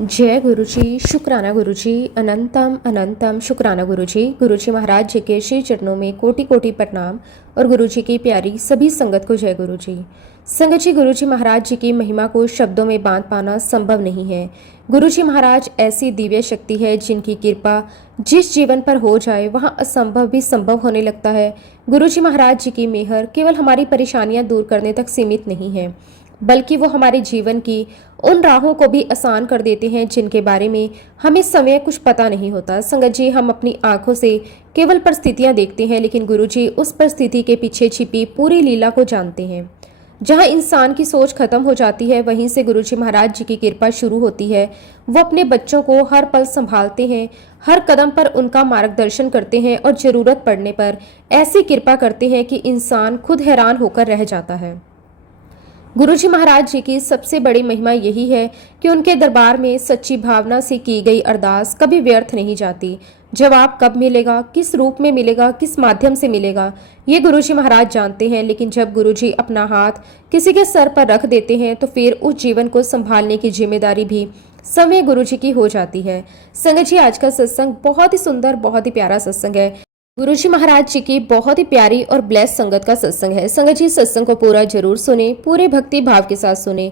जय गुरुजी, शुक्राना गुरुजी, अनंतम अनंतम शुक्राना गुरुजी। गुरुजी महाराज जी के श्री चरणों में कोटि कोटि प्रणाम और गुरुजी की प्यारी सभी संगत को जय गुरुजी। संगत जी, गुरुजी महाराज जी की महिमा को शब्दों में बांध पाना संभव नहीं है। गुरुजी महाराज ऐसी दिव्य शक्ति है जिनकी कृपा जिस जीवन पर हो जाए वहाँ असंभव भी संभव होने लगता है। गुरुजी महाराज जी की मेहर केवल हमारी परेशानियां दूर करने तक सीमित नहीं है, बल्कि वो हमारे जीवन की उन राहों को भी आसान कर देते हैं जिनके बारे में हमें समय कुछ पता नहीं होता। संगत जी, हम अपनी आंखों से केवल परिस्थितियां देखते हैं, लेकिन गुरुजी उस परिस्थिति के पीछे छिपी पूरी लीला को जानते हैं। जहां इंसान की सोच खत्म हो जाती है, वहीं से गुरुजी महाराज जी की कृपा शुरू होती है। वो अपने बच्चों को हर पल संभालते हैं, हर कदम पर उनका मार्गदर्शन करते हैं और जरूरत पड़ने पर ऐसी कृपा करते हैं कि इंसान खुद हैरान होकर रह जाता है। गुरुजी महाराज जी की सबसे बड़ी महिमा यही है कि उनके दरबार में सच्ची भावना से की गई अरदास कभी व्यर्थ नहीं जाती। जवाब कब मिलेगा, किस रूप में मिलेगा, किस माध्यम से मिलेगा, ये गुरुजी महाराज जानते हैं। लेकिन जब गुरुजी अपना हाथ किसी के सर पर रख देते हैं तो फिर उस जीवन को संभालने की जिम्मेदारी भी समय गुरुजी की हो जाती है। संगत जी, आज का सत्संग बहुत ही सुंदर, बहुत ही प्यारा सत्संग है। गुरुजी महाराज जी की बहुत ही प्यारी और ब्लेस संगत का सत्संग है। संगत जी, सत्संग को पूरा जरूर सुने, पूरे भक्ति भाव के साथ सुने,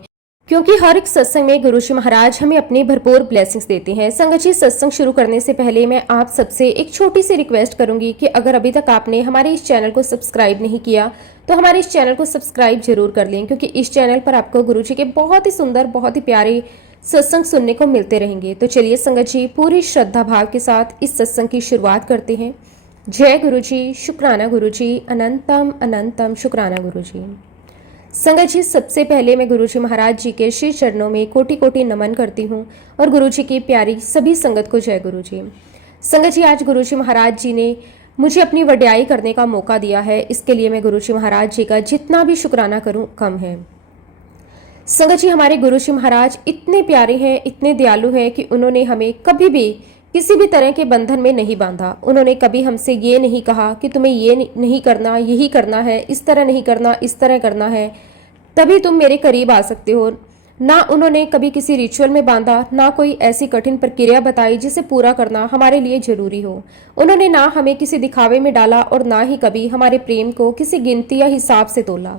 क्योंकि हर एक सत्संग में गुरुजी महाराज हमें अपनी भरपूर ब्लेसिंग्स देते हैं। संगत जी, सत्संग शुरू करने से पहले मैं आप सबसे एक छोटी सी रिक्वेस्ट करूंगी कि अगर अभी तक आपने हमारे इस चैनल को सब्सक्राइब नहीं किया तो हमारे इस चैनल को सब्सक्राइब जरूर कर लें, क्योंकि इस चैनल पर आपको गुरुजी के बहुत ही सुंदर, बहुत ही प्यारे सत्संग सुनने को मिलते रहेंगे। तो चलिए संगत जी, पूरी श्रद्धा भाव के साथ इस सत्संग की शुरुआत करते हैं। जय गुरुजी, शुक्राना गुरुजी, अनंतम अनंतम शुक्राना गुरुजी। संगत जी, सबसे पहले मैं गुरुजी महाराज जी के श्री चरणों में कोटि कोटि नमन करती हूँ और गुरुजी की प्यारी सभी संगत को जय गुरुजी। संगत जी, आज गुरुजी महाराज जी ने मुझे अपनी वड्याई करने का मौका दिया है, इसके लिए मैं गुरुजी महाराज जी का जितना भी शुक्राना करूँ कम है। संगत जी, हमारे गुरुजी महाराज इतने प्यारे हैं, इतने दयालु हैं कि उन्होंने हमें कभी भी किसी भी तरह के बंधन में नहीं बांधा। उन्होंने कभी हमसे ये नहीं कहा कि तुम्हें ये नहीं करना, यही करना है, इस तरह नहीं करना, इस तरह करना है, तभी तुम मेरे करीब आ सकते हो। ना उन्होंने कभी किसी रिचुअल में बांधा, ना कोई ऐसी कठिन प्रक्रिया बताई जिसे पूरा करना हमारे लिए जरूरी हो। उन्होंने ना हमें किसी दिखावे में डाला और ना ही कभी हमारे प्रेम को किसी गिनती या हिसाब से तोला।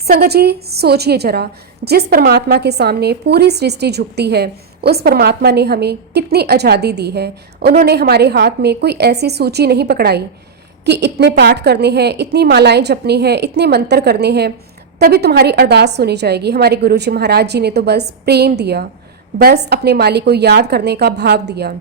संगत जी, सोचिए जरा, जिस परमात्मा के सामने पूरी सृष्टि झुकती है, उस परमात्मा ने हमें कितनी आज़ादी दी है। उन्होंने हमारे हाथ में कोई ऐसी सूची नहीं पकड़ाई कि इतने पाठ करने हैं, इतनी मालाएं जपनी है, इतने मंत्र करने हैं, तभी तुम्हारी अरदास सुनी जाएगी। हमारे गुरुजी महाराज जी ने तो बस प्रेम दिया, बस अपने मालिक को याद करने का भाव दिया,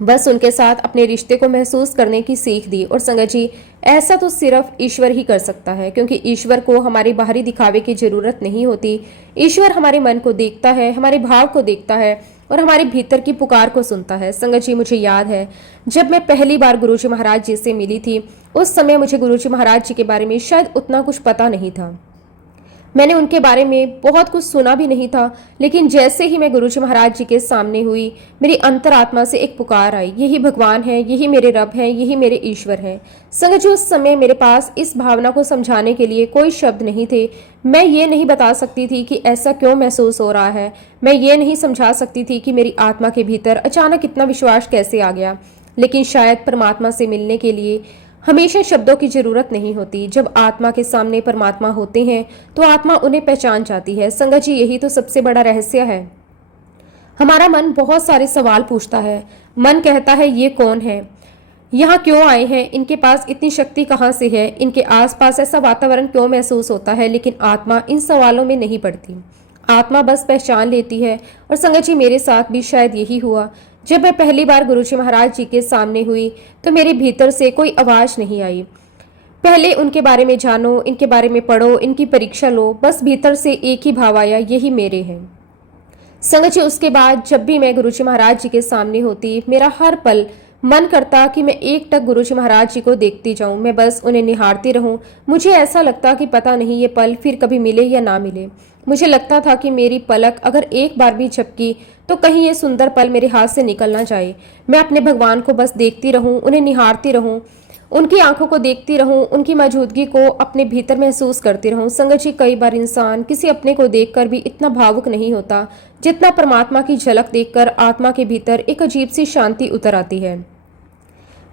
बस उनके साथ अपने रिश्ते को महसूस करने की सीख दी। और संगत जी, ऐसा तो सिर्फ ईश्वर ही कर सकता है, क्योंकि ईश्वर को हमारी बाहरी दिखावे की जरूरत नहीं होती। ईश्वर हमारे मन को देखता है, हमारे भाव को देखता है और हमारे भीतर की पुकार को सुनता है। संगत जी, मुझे याद है जब मैं पहली बार गुरुजी महाराज जी से मिली थी, उस समय मुझे गुरुजी महाराज जी के बारे में शायद उतना कुछ पता नहीं था। मैंने उनके बारे में बहुत कुछ सुना भी नहीं था, लेकिन जैसे ही मैं गुरुजी महाराज जी के सामने हुई, मेरी अंतरात्मा से एक पुकार आई, यही भगवान है, यही मेरे रब हैं, यही मेरे ईश्वर हैं। संगत जी, उस समय मेरे पास इस भावना को समझाने के लिए कोई शब्द नहीं थे। मैं ये नहीं बता सकती थी कि ऐसा क्यों महसूस हो रहा है, मैं ये नहीं समझा सकती थी कि मेरी आत्मा के भीतर अचानक इतना विश्वास कैसे आ गया। लेकिन शायद परमात्मा से मिलने के लिए हमेशा शब्दों की जरूरत नहीं होती। जब आत्मा के सामने परमात्मा होते हैं तो आत्मा उन्हें पहचान जाती है। संगत जी, यही तो सबसे बड़ा रहस्य है। हमारा मन बहुत सारे सवाल पूछता है। मन कहता है, ये कौन है, यहाँ क्यों आए हैं, इनके पास इतनी शक्ति कहाँ से है, इनके आसपास ऐसा वातावरण क्यों महसूस होता है। लेकिन आत्मा इन सवालों में नहीं पड़ती, आत्मा बस पहचान लेती है। और संगत जी, मेरे साथ भी शायद यही हुआ। जब मैं पहली बार गुरुजी महाराज जी के सामने हुई तो मेरे भीतर से कोई आवाज नहीं आई, पहले उनके बारे में जानो, इनके बारे में पढ़ो, इनकी परीक्षा लो, बस भीतर से एक ही भाव आया, यही मेरे हैं। संगत जी, उसके बाद जब भी मैं गुरुजी महाराज जी के सामने होती, मेरा हर पल मन करता कि मैं एक टक गुरुजी महाराज जी को देखती जाऊं, मैं बस उन्हें निहारती रहूं। मुझे ऐसा लगता कि पता नहीं ये पल फिर कभी मिले या ना मिले। मुझे लगता था कि मेरी पलक अगर एक बार भी झपकी तो कहीं ये सुंदर पल मेरे हाथ से निकल ना जाए। मैं अपने भगवान को बस देखती रहूं, उन्हें निहारती रहूं, उनकी आंखों को देखती रहूं, उनकी मौजूदगी को अपने भीतर महसूस करती रहूं। संगत जी, कई बार इंसान किसी अपने को देखकर भी इतना भावुक नहीं होता जितना परमात्मा की झलक देखकर आत्मा के भीतर एक अजीब सी शांति उतर आती है।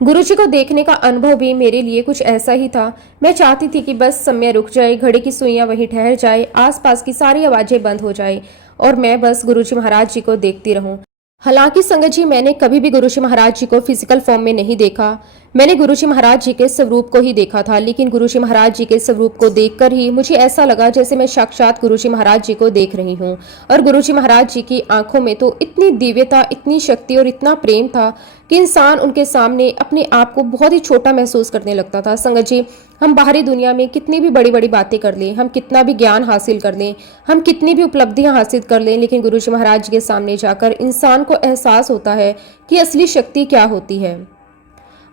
गुरुजी को देखने का अनुभव भी मेरे लिए कुछ ऐसा ही था। मैं चाहती थी कि बस समय रुक जाए, घड़ी की सुइयां वहीं ठहर जाए, आसपास की सारी आवाजें बंद हो जाए और मैं बस गुरुजी महाराज जी को देखती रहूं। हालांकि संगत जी, मैंने कभी भी गुरुजी महाराज जी को फिजिकल फॉर्म में नहीं देखा। मैंने गुरुजी महाराज जी के स्वरूप को ही देखा था, लेकिन गुरुजी महाराज जी के स्वरूप को देखकर ही मुझे ऐसा लगा जैसे मैं साक्षात गुरुजी महाराज जी को देख रही हूँ। और गुरुजी महाराज जी की आंखों में तो इतनी दिव्यता, इतनी शक्ति और इतना प्रेम था कि इंसान उनके सामने अपने आप को बहुत ही छोटा महसूस करने लगता था। संगत जी, हम बाहरी दुनिया में कितनी भी बड़ी बड़ी बातें कर लें, हम कितना भी ज्ञान हासिल कर लें, हम कितनी भी उपलब्धियां हासिल कर लें, लेकिन गुरुजी महाराज जी के सामने जाकर इंसान को एहसास होता है कि असली शक्ति क्या होती है,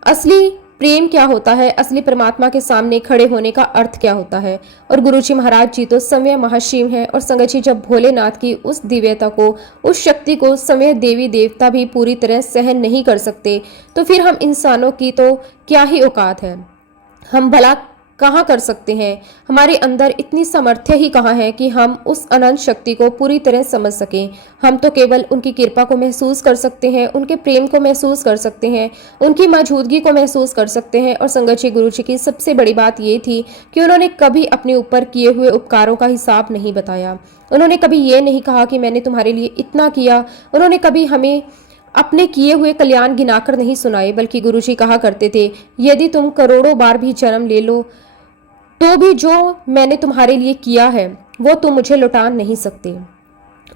असली प्रेम क्या होता है, असली परमात्मा के सामने खड़े होने का अर्थ क्या होता है। और गुरुजी महाराज जी तो समय महाशिव हैं। और संगत जी, जब भोलेनाथ की उस दिव्यता को, उस शक्ति को समय देवी देवता भी पूरी तरह सहन नहीं कर सकते, तो फिर हम इंसानों की तो क्या ही औकात है, हम भला कहाँ कर सकते हैं। हमारे अंदर इतनी सामर्थ्य ही कहाँ है कि हम उस अनंत शक्ति को पूरी तरह समझ सकें। हम तो केवल उनकी कृपा को महसूस कर सकते हैं, उनके प्रेम को महसूस कर सकते हैं, उनकी मौजूदगी को महसूस कर सकते हैं। और संगत जी, गुरु जी की सबसे बड़ी बात ये थी कि उन्होंने कभी अपने ऊपर किए हुए उपकारों का हिसाब नहीं बताया। उन्होंने कभी ये नहीं कहा कि मैंने तुम्हारे लिए इतना किया। उन्होंने कभी हमें अपने किए हुए कल्याण गिनाकर नहीं सुनाए, बल्कि गुरुजी कहा करते थे, यदि तुम करोड़ों बार भी जन्म ले लो तो भी जो मैंने तुम्हारे लिए किया है वो तुम मुझे लौटा नहीं सकते।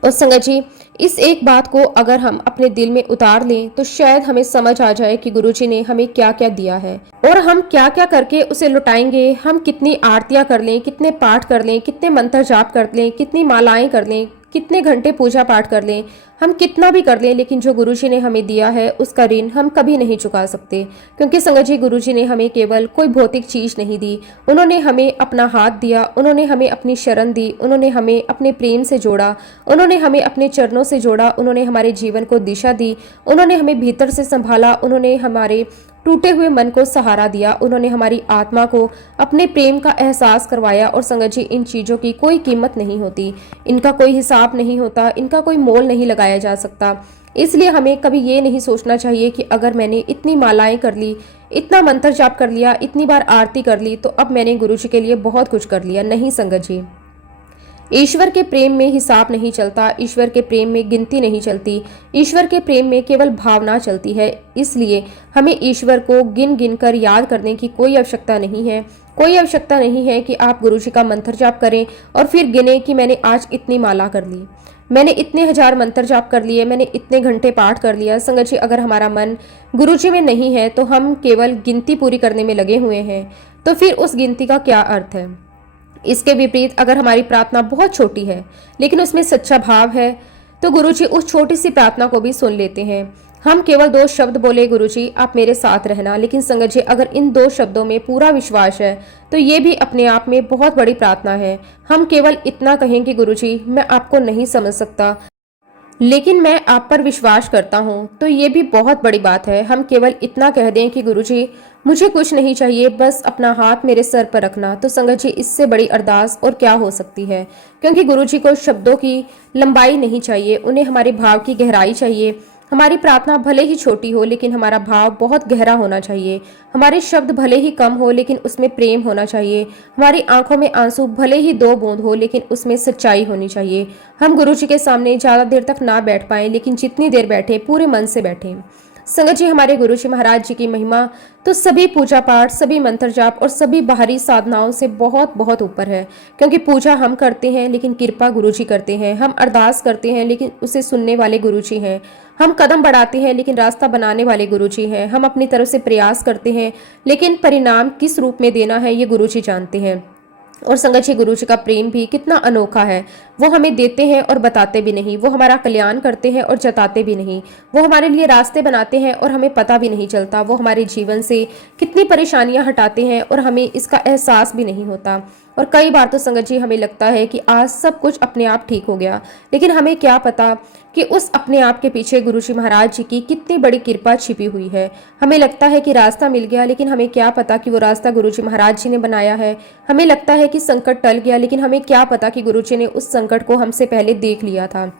और संगत जी, इस एक बात को अगर हम अपने दिल में उतार लें तो शायद हमें समझ आ जाए कि गुरुजी ने हमें क्या क्या दिया है और हम क्या क्या करके उसे लौटाएंगे। हम कितनी आरतियां कर लें, कितने पाठ कर लें, कितने मंत्र जाप कर लें, कितनी मालाएं कर लें, कितने घंटे पूजा पाठ कर लें, हम कितना भी कर लें, लेकिन जो गुरुजी ने हमें दिया है उसका ऋण हम कभी नहीं चुका सकते। क्योंकि संगत जी, गुरुजी ने हमें केवल कोई भौतिक चीज नहीं दी, उन्होंने हमें अपना हाथ दिया, उन्होंने हमें अपनी शरण दी, उन्होंने हमें अपने प्रेम से जोड़ा, उन्होंने हमें अपने चरणों से जोड़ा, उन्होंने हमारे जीवन को दिशा दी, उन्होंने हमें भीतर से संभाला, उन्होंने हमारे टूटे हुए मन को सहारा दिया, उन्होंने हमारी आत्मा को अपने प्रेम का एहसास करवाया। और संगत जी, इन चीज़ों की कोई कीमत नहीं होती, इनका कोई हिसाब नहीं होता, इनका कोई मोल नहीं लगाया जा सकता। इसलिए हमें कभी ये नहीं सोचना चाहिए कि अगर मैंने इतनी मालाएं कर ली, इतना मंत्र जाप कर लिया, इतनी बार आरती कर ली, तो अब मैंने गुरु जी के लिए बहुत कुछ कर लिया। नहीं संगत जी, ईश्वर के प्रेम में हिसाब नहीं चलता, ईश्वर के प्रेम में गिनती नहीं चलती, ईश्वर के प्रेम में केवल भावना चलती है। इसलिए हमें ईश्वर को गिन गिन कर याद करने की कोई आवश्यकता नहीं है। कोई आवश्यकता नहीं है कि आप गुरुजी का मंत्र जाप करें और फिर गिने कि मैंने आज इतनी माला कर ली, मैंने इतने हजार मंत्र जाप कर लिए, मैंने इतने घंटे पाठ कर लिया। संगत जी, अगर हमारा मन गुरुजी में नहीं है तो हम केवल गिनती पूरी करने में लगे हुए हैं, तो फिर उस गिनती का क्या अर्थ है। इसके विपरीत अगर हमारी प्रार्थना बहुत छोटी है लेकिन उसमें सच्चा भाव है, तो गुरुजी उस छोटी सी प्रार्थना को भी सुन लेते हैं। हम केवल 2 शब्द बोले, गुरुजी आप मेरे साथ रहना, लेकिन संगत जी, अगर इन 2 शब्दों में पूरा विश्वास है तो ये भी अपने आप में बहुत बड़ी प्रार्थना है। हम केवल इतना कहें कि गुरुजी मैं आपको नहीं समझ सकता, लेकिन मैं आप पर विश्वास करता हूँ, तो ये भी बहुत बड़ी बात है। हम केवल इतना कह दें कि गुरुजी मुझे कुछ नहीं चाहिए, बस अपना हाथ मेरे सर पर रखना, तो संगत जी इससे बड़ी अरदास और क्या हो सकती है। क्योंकि गुरुजी को शब्दों की लंबाई नहीं चाहिए, उन्हें हमारे भाव की गहराई चाहिए। हमारी प्रार्थना भले ही छोटी हो लेकिन हमारा भाव बहुत गहरा होना चाहिए। हमारे शब्द भले ही कम हो लेकिन उसमें प्रेम होना चाहिए। हमारी आंखों में आंसू भले ही 2 बूंद हो लेकिन उसमें सच्चाई होनी चाहिए। हम गुरुजी के सामने ज़्यादा देर तक ना बैठ पाएं, लेकिन जितनी देर बैठे पूरे मन से बैठें। संगत जी, हमारे गुरुजी महाराज जी की महिमा तो सभी पूजा पाठ, सभी मंत्र जाप और सभी बाहरी साधनाओं से बहुत बहुत ऊपर है। क्योंकि पूजा हम करते हैं लेकिन कृपा गुरुजी करते हैं, हम अरदास करते हैं लेकिन उसे सुनने वाले गुरुजी हैं, हम कदम बढ़ाते हैं लेकिन रास्ता बनाने वाले गुरुजी हैं, हम अपनी तरफ से प्रयास करते हैं लेकिन परिणाम किस रूप में देना है ये गुरुजी जानते हैं। और संगत जी, गुरु जी का प्रेम भी कितना अनोखा है। वो हमें देते हैं और बताते भी नहीं, वो हमारा कल्याण करते हैं और जताते भी नहीं, वो हमारे लिए रास्ते बनाते हैं और हमें पता भी नहीं चलता, वो हमारे जीवन से कितनी परेशानियां हटाते हैं और हमें इसका एहसास भी नहीं होता। और कई बार तो संगत जी हमें लगता है कि आज सब कुछ अपने आप ठीक हो गया, लेकिन हमें क्या पता कि उस अपने आप के पीछे गुरु जी महाराज जी की कितनी बड़ी कृपा छिपी हुई है। हमें लगता है कि रास्ता मिल गया, लेकिन हमें क्या पता कि वो रास्ता गुरु जी महाराज जी ने बनाया है। हमें लगता है कि संकट टल गया, लेकिन हमें क्या पता कि गुरु जी ने उस संकट को हमसे पहले देख लिया था।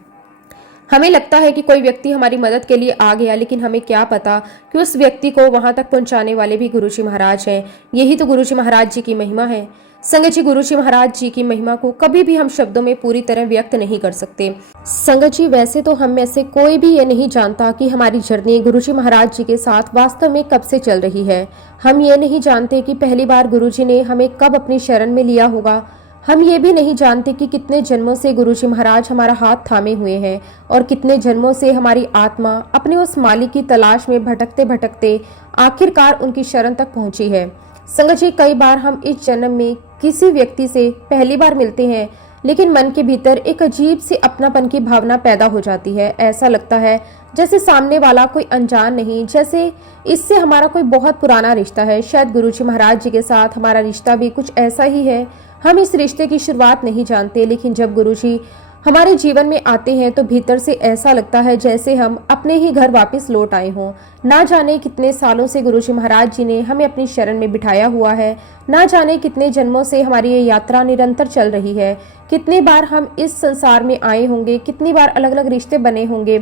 हमें लगता है कि कोई व्यक्ति हमारी मदद के लिए आ गया, लेकिन हमें क्या पता कि उस व्यक्ति को वहां तक पहुंचाने वाले भी गुरु जी महाराज हैं। यही तो गुरु जी महाराज जी की महिमा है। संगत जी, गुरु जी महाराज जी की महिमा को कभी भी हम शब्दों में पूरी तरह व्यक्त नहीं कर सकते। संगत जी, वैसे तो हम में से कोई भी ये नहीं जानता कि हमारी जर्नी गुरु जी महाराज जी के साथ वास्तव में कब से चल रही है। हम ये नहीं जानते कि पहली बार गुरु जी ने हमें कब अपनी शरण में लिया होगा। हम ये भी नहीं जानते कि कितने जन्मों से गुरु जी महाराज हमारा हाथ थामे हुए हैं और कितने जन्मों से हमारी आत्मा अपने उस मालिक की तलाश में भटकते भटकते आखिरकार उनकी शरण तक पहुंची है। संगत जी, कई बार हम इस जन्म में किसी व्यक्ति से पहली बार मिलते हैं, लेकिन मन के भीतर एक अजीब सी अपनापन की भावना पैदा हो जाती है। ऐसा लगता है जैसे सामने वाला कोई अनजान नहीं, जैसे इससे हमारा कोई बहुत पुराना रिश्ता है। शायद गुरु जी महाराज जी के साथ हमारा रिश्ता भी कुछ ऐसा ही है। हम इस रिश्ते की शुरुआत नहीं जानते, लेकिन जब गुरु जी हमारे जीवन में आते हैं तो भीतर से ऐसा लगता है जैसे हम अपने ही घर वापस लौट आए हों। ना जाने कितने सालों से गुरु जी महाराज जी ने हमें अपनी शरण में बिठाया हुआ है। ना जाने कितने जन्मों से हमारी ये यात्रा निरंतर चल रही है। कितनी बार हम इस संसार में आए होंगे, कितनी बार अलग अलग रिश्ते बने होंगे,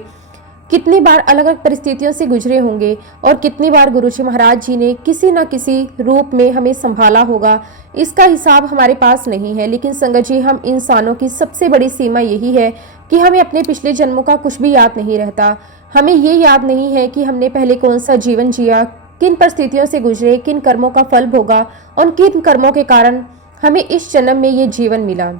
कितनी बार अलग अलग परिस्थितियों से गुजरे होंगे, और कितनी बार गुरु जी महाराज जी ने किसी न किसी रूप में हमें संभाला होगा। इसका हिसाब हमारे पास नहीं है। लेकिन संगत जी, हम इंसानों की सबसे बड़ी सीमा यही है कि हमें अपने पिछले जन्मों का कुछ भी याद नहीं रहता। हमें ये याद नहीं है कि हमने पहले कौन सा जीवन जिया, किन परिस्थितियों से गुजरे, किन कर्मों का फल भोगा और किन कर्मों के कारण हमें इस जन्म में ये जीवन मिला।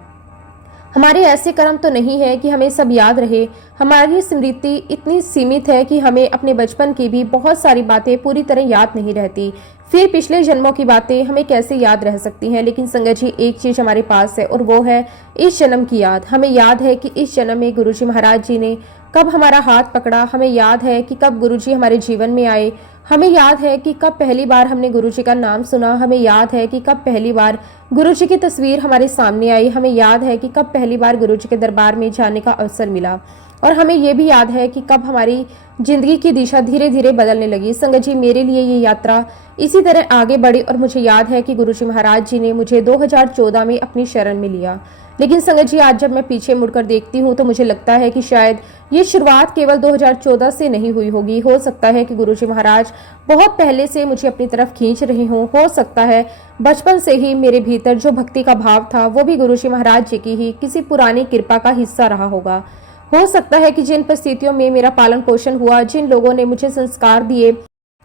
हमारे ऐसे कर्म तो नहीं है कि हमें सब याद रहे। हमारी स्मृति इतनी सीमित है कि हमें अपने बचपन की भी बहुत सारी बातें पूरी तरह याद नहीं रहती। फिर पिछले जन्मों की बातें हमें कैसे याद रह सकती हैं। लेकिन संगत जी, एक चीज हमारे पास है और वो है इस जन्म की याद। हमें याद है कि इस जन्म में गुरु जी महाराज जी ने कब हमारा हाथ पकड़ा। हमें याद है कि कब गुरु जी हमारे जीवन में आए। हमें याद है कि कब पहली बार हमने गुरु जी का नाम सुना। हमें याद है कि कब पहली बार गुरु जी की तस्वीर हमारे सामने आई। हमें याद है कि कब पहली बार गुरु जी के दरबार में जाने का अवसर मिला। और हमें यह भी याद है कि कब हमारी जिंदगी की दिशा धीरे धीरे बदलने लगी। संगत जी, मेरे लिए ये यात्रा इसी तरह आगे बढ़ी और मुझे याद है कि गुरु जी महाराज जी ने मुझे 2014 में अपनी शरण में लिया। लेकिन संगत जी, आज जब मैं पीछे मुड़कर देखती हूँ तो मुझे लगता है कि शायद ये शुरुआत केवल 2014 से नहीं हुई होगी। हो सकता है कि गुरु जी महाराज बहुत पहले से मुझे अपनी तरफ खींच रहे हों। हो सकता है बचपन से ही मेरे भीतर जो भक्ति का भाव था वो भी गुरु जी महाराज जी की ही किसी पुरानी कृपा का हिस्सा रहा होगा। हो सकता है कि जिन परिस्थितियों में मेरा पालन पोषण हुआ, जिन लोगों ने मुझे संस्कार दिए,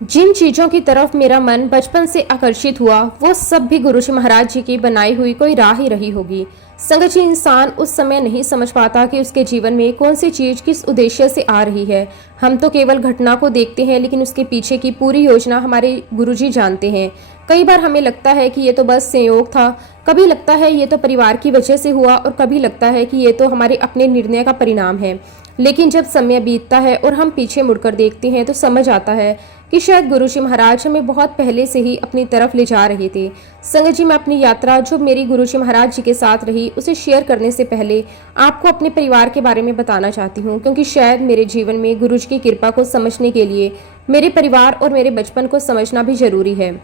जिन चीजों की तरफ मेरा मन बचपन से आकर्षित हुआ, वो सब भी गुरु जी महाराज जी की बनाई हुई कोई राह ही रही होगी। संगत जी, इंसान उस समय नहीं समझ पाता कि उसके जीवन में कौन सी चीज किस उद्देश्य से आ रही है। हम तो केवल घटना को देखते हैं, लेकिन उसके पीछे की पूरी योजना हमारे गुरुजी जानते हैं। कई बार हमें लगता है कि ये तो बस संयोग था, कभी लगता है ये तो परिवार की वजह से हुआ, और कभी लगता है कि ये तो हमारे अपने निर्णय का परिणाम है। लेकिन जब समय बीतता है और हम पीछे मुड़कर देखते हैं तो समझ आता है कि शायद गुरु जी महाराज हमें बहुत पहले से ही अपनी तरफ ले जा रहे थे। संगत जी, मैं अपनी यात्रा जो मेरी गुरु जी महाराज जी के साथ रही उसे शेयर करने से पहले आपको अपने परिवार के बारे में बताना चाहती हूँ, क्योंकि शायद मेरे जीवन में गुरु जी की कृपा को समझने के लिए मेरे परिवार और मेरे बचपन को समझना भी जरूरी है।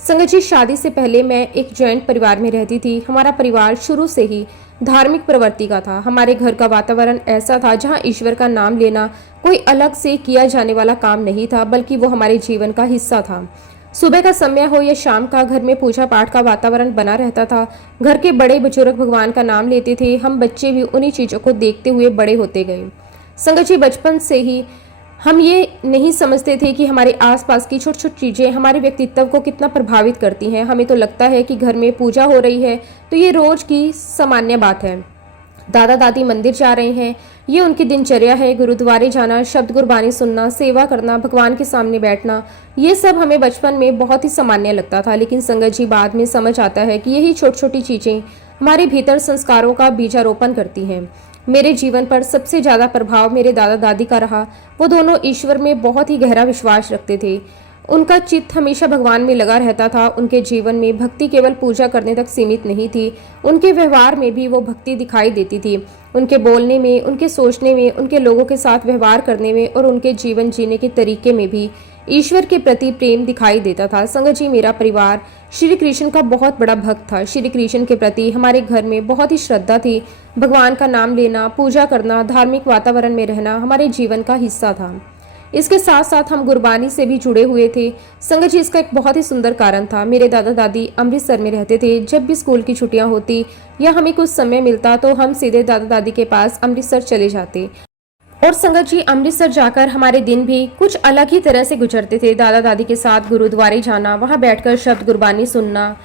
संगत जी, शादी से पहले मैं एक जॉइंट परिवार में रहती थी। हमारा परिवार शुरू से ही धार्मिक प्रवृत्ति का था। हमारे घर का वातावरण ऐसा था जहां ईश्वर का नाम लेना कोई अलग से किया जाने वाला काम नहीं था, बल्कि वो हमारे जीवन का हिस्सा था। सुबह का समय हो या शाम का, घर में पूजा पाठ का वातावरण बना रहता था। घर के बड़े बुजुर्ग भगवान का नाम लेते थे। हम बच्चे भी उन्हीं चीजों को देखते हुए बड़े होते गए। संगत जी, बचपन से ही हम ये नहीं समझते थे कि हमारे आसपास की छोटी छोटी चीज़ें हमारे व्यक्तित्व को कितना प्रभावित करती हैं। हमें तो लगता है कि घर में पूजा हो रही है तो ये रोज की सामान्य बात है। दादा दादी मंदिर जा रहे हैं, ये उनकी दिनचर्या है। गुरुद्वारे जाना, शब्द गुरबानी सुनना, सेवा करना, भगवान के सामने बैठना, ये सब हमें बचपन में बहुत ही सामान्य लगता था। लेकिन संगत जी, बाद में समझ आता है कि यही छोटी छोटी चीज़ें हमारे भीतर संस्कारों का बीजारोपण करती हैं। मेरे जीवन पर सबसे ज़्यादा प्रभाव मेरे दादा दादी का रहा। वो दोनों ईश्वर में बहुत ही गहरा विश्वास रखते थे। उनका चित्त हमेशा भगवान में लगा रहता था। उनके जीवन में भक्ति केवल पूजा करने तक सीमित नहीं थी, उनके व्यवहार में भी वो भक्ति दिखाई देती थी। उनके बोलने में, उनके सोचने में, उनके लोगों के साथ व्यवहार करने में और उनके जीवन जीने के तरीके में भी ईश्वर के प्रति प्रेम दिखाई देता था। संगत जी, मेरा परिवार श्री कृष्ण का बहुत बड़ा भक्त था। श्री कृष्ण के प्रति हमारे घर में बहुत ही श्रद्धा थी। भगवान का नाम लेना, पूजा करना, धार्मिक वातावरण में रहना हमारे जीवन का हिस्सा था। इसके साथ साथ हम गुरबानी से भी जुड़े हुए थे। संगत जी, इसका एक बहुत ही सुंदर कारण था। मेरे दादा दादी अमृतसर में रहते थे। जब भी स्कूल की छुट्टियां होती या हमें कुछ समय मिलता तो हम सीधे दादा दादी के पास अमृतसर चले जाते। और संगत जी, अमृतसर जाकर हमारे दिन भी कुछ अलग ही तरह से गुजरते थे। दादा दादी के साथ गुरुद्वारे जाना, वहां बैठकर शब्द गुरबानी सुनना,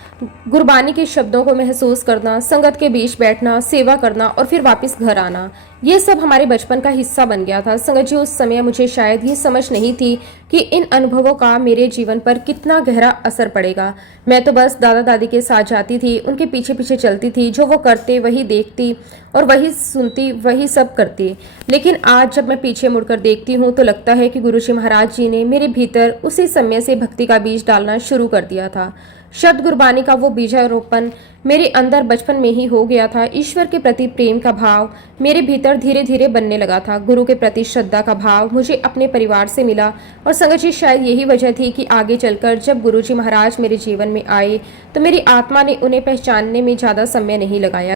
गुरबानी के शब्दों को महसूस करना, संगत के बीच बैठना, सेवा करना और फिर वापस घर आना, ये सब हमारे बचपन का हिस्सा बन गया था। संगत जी, उस समय मुझे शायद ये समझ नहीं थी कि इन अनुभवों का मेरे जीवन पर कितना गहरा असर पड़ेगा। मैं तो बस दादा दादी के साथ जाती थी, उनके पीछे पीछे चलती थी, जो वो करते वही देखती और वही सुनती, वही सब करती। लेकिन आज जब मैं पीछे मुड़कर देखती हूँ तो लगता है कि गुरुजी महाराज जी ने मेरे भीतर उसी समय से भक्ति का बीज डालना शुरू कर दिया था। शब्द गुरबानी का वो बीजारोपण मेरे अंदर बचपन में ही हो गया था। ईश्वर के प्रति प्रेम का भाव मेरे भीतर धीरे धीरे बनने लगा था। गुरु के प्रति श्रद्धा का भाव मुझे अपने परिवार से मिला। और संगत जी, शायद यही वजह थी कि आगे चलकर जब गुरुजी महाराज मेरे जीवन में आए तो मेरी आत्मा ने उन्हें पहचानने में ज़्यादा समय नहीं लगाया,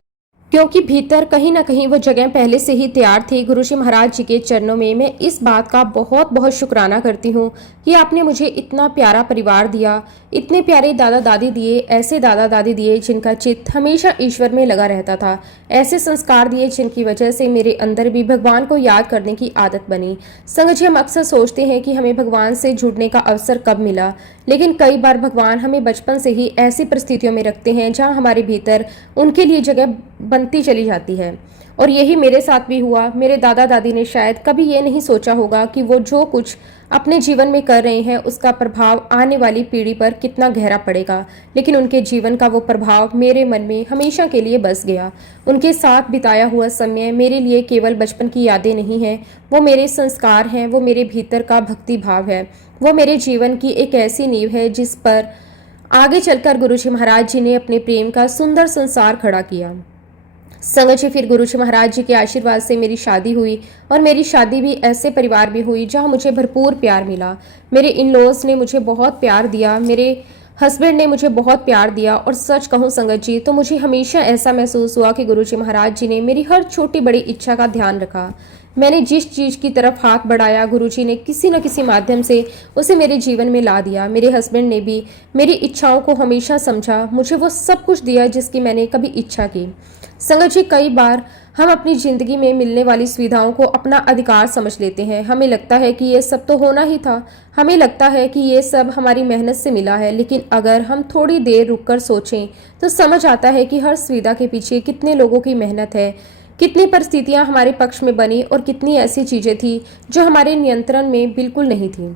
क्योंकि भीतर कहीं ना कहीं वो जगह पहले से ही तैयार थी। गुरुजी महाराज जी के चरणों में मैं इस बात का बहुत बहुत शुक्राना करती हूँ कि आपने मुझे इतना प्यारा परिवार दिया, इतने प्यारे दादा दादी दिए, ऐसे दादा दादी दिए जिनका चित्त हमेशा ईश्वर में लगा रहता था, ऐसे संस्कार दिए जिनकी वजह से मेरे अंदर भी भगवान को याद करने की आदत बनी। संगत जी, हम अक्सर सोचते हैं कि हमें भगवान से जुड़ने का अवसर कब मिला, लेकिन कई बार भगवान हमें बचपन से ही ऐसी परिस्थितियों में रखते हैं जहाँ हमारे भीतर उनके लिए जगह बनती चली जाती है। और यही मेरे साथ भी हुआ। मेरे दादा दादी ने शायद कभी ये नहीं सोचा होगा कि वो जो कुछ अपने जीवन में कर रहे हैं उसका प्रभाव आने वाली पीढ़ी पर कितना गहरा पड़ेगा, लेकिन उनके जीवन का वो प्रभाव मेरे मन में हमेशा के लिए बस गया। उनके साथ बिताया हुआ समय मेरे लिए केवल बचपन की यादें नहीं है, वो मेरे संस्कार हैं, वो मेरे भीतर का भक्ति भाव है, वो मेरे जीवन की एक ऐसी नींव है जिस पर आगे चलकर गुरुजी महाराज जी ने अपने प्रेम का सुंदर संसार खड़ा किया। संगत जी, फिर गुरुजी महाराज जी के आशीर्वाद से मेरी शादी हुई और मेरी शादी भी ऐसे परिवार में हुई जहां मुझे भरपूर प्यार मिला। मेरे इन लॉज ने मुझे बहुत प्यार दिया, मेरे हस्बैंड ने मुझे बहुत प्यार दिया। और सच कहूँ संगत जी, तो मुझे हमेशा ऐसा महसूस हुआ कि गुरुजी महाराज जी ने मेरी हर छोटी बड़ी इच्छा का ध्यान रखा। मैंने जिस चीज़ की तरफ हाथ बढ़ाया, गुरुजी ने किसी न किसी माध्यम से उसे मेरे जीवन में ला दिया। मेरे हस्बैंड ने भी मेरी इच्छाओं को हमेशा समझा, मुझे वो सब कुछ दिया जिसकी मैंने कभी इच्छा की। संगत जी, कई बार हम अपनी ज़िंदगी में मिलने वाली सुविधाओं को अपना अधिकार समझ लेते हैं। हमें लगता है कि ये सब तो होना ही था, हमें लगता है कि ये सब हमारी मेहनत से मिला है। लेकिन अगर हम थोड़ी देर रुककर सोचें तो समझ आता है कि हर सुविधा के पीछे कितने लोगों की मेहनत है, कितनी परिस्थितियां हमारे पक्ष में बनी और कितनी ऐसी चीज़ें थी जो हमारे नियंत्रण में बिल्कुल नहीं थी।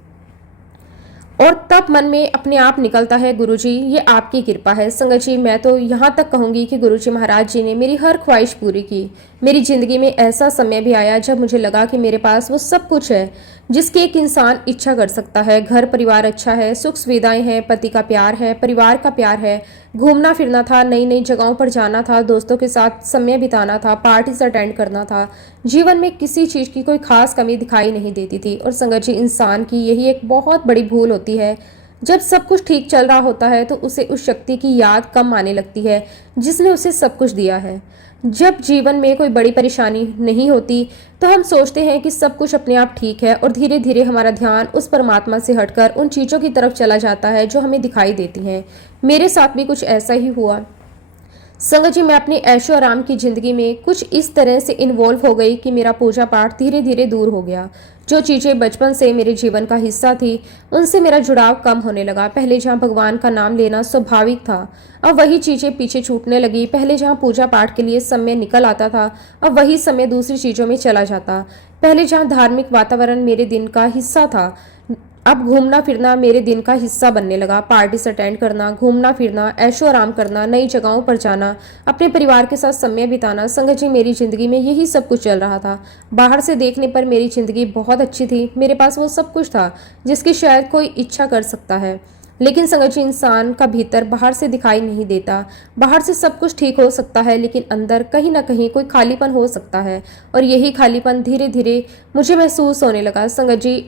और तब मन में अपने आप निकलता है, गुरुजी ये आपकी कृपा है। संगत जी, मैं तो यहाँ तक कहूँगी कि गुरुजी महाराज जी ने मेरी हर ख्वाहिश पूरी की। मेरी ज़िंदगी में ऐसा समय भी आया जब मुझे लगा कि मेरे पास वो सब कुछ है जिसकी एक इंसान इच्छा कर सकता है। घर परिवार अच्छा है, सुख सुविधाएं हैं, पति का प्यार है, परिवार का प्यार है, घूमना फिरना था, नई नई जगहों पर जाना था, दोस्तों के साथ समय बिताना था, पार्टीज अटेंड करना था। जीवन में किसी चीज़ की कोई खास कमी दिखाई नहीं देती थी। और संगत जी, इंसान की यही एक बहुत बड़ी भूल होती है, जब सब कुछ ठीक चल रहा होता है तो उसे उस शक्ति की याद कम आने लगती है जिसने उसे सब कुछ दिया है। जब जीवन में कोई बड़ी परेशानी नहीं होती तो हम सोचते हैं कि सब कुछ अपने आप ठीक है और धीरे धीरे हमारा ध्यान उस परमात्मा से हटकर उन चीज़ों की तरफ चला जाता है जो हमें दिखाई देती हैं। मेरे साथ भी कुछ ऐसा ही हुआ। संगत जी, मैं अपनी ऐशो आराम की ज़िंदगी में कुछ इस तरह से इन्वॉल्व हो गई कि मेरा पूजा पाठ धीरे धीरे दूर हो गया। जो चीज़ें बचपन से मेरे जीवन का हिस्सा थी उनसे मेरा जुड़ाव कम होने लगा। पहले जहाँ भगवान का नाम लेना स्वाभाविक था, अब वही चीज़ें पीछे छूटने लगी। पहले जहाँ पूजा पाठ के लिए समय निकल आता था, अब वही समय दूसरी चीज़ों में चला जाता। पहले जहाँ धार्मिक वातावरण मेरे दिन का हिस्सा था, अब घूमना फिरना मेरे दिन का हिस्सा बनने लगा। पार्टीज अटेंड करना, घूमना फिरना, ऐशो आराम करना, नई जगहों पर जाना, अपने परिवार के साथ समय बिताना, संगत जी मेरी ज़िंदगी में यही सब कुछ चल रहा था। बाहर से देखने पर मेरी ज़िंदगी बहुत अच्छी थी, मेरे पास वो सब कुछ था जिसकी शायद कोई इच्छा कर सकता है। लेकिन संगत जी, इंसान का भीतर बाहर से दिखाई नहीं देता। बाहर से सब कुछ ठीक हो सकता है, लेकिन अंदर कहीं ना कहीं कोई खालीपन हो सकता है, और यही खालीपन धीरे धीरे मुझे महसूस होने लगा। संगत जी,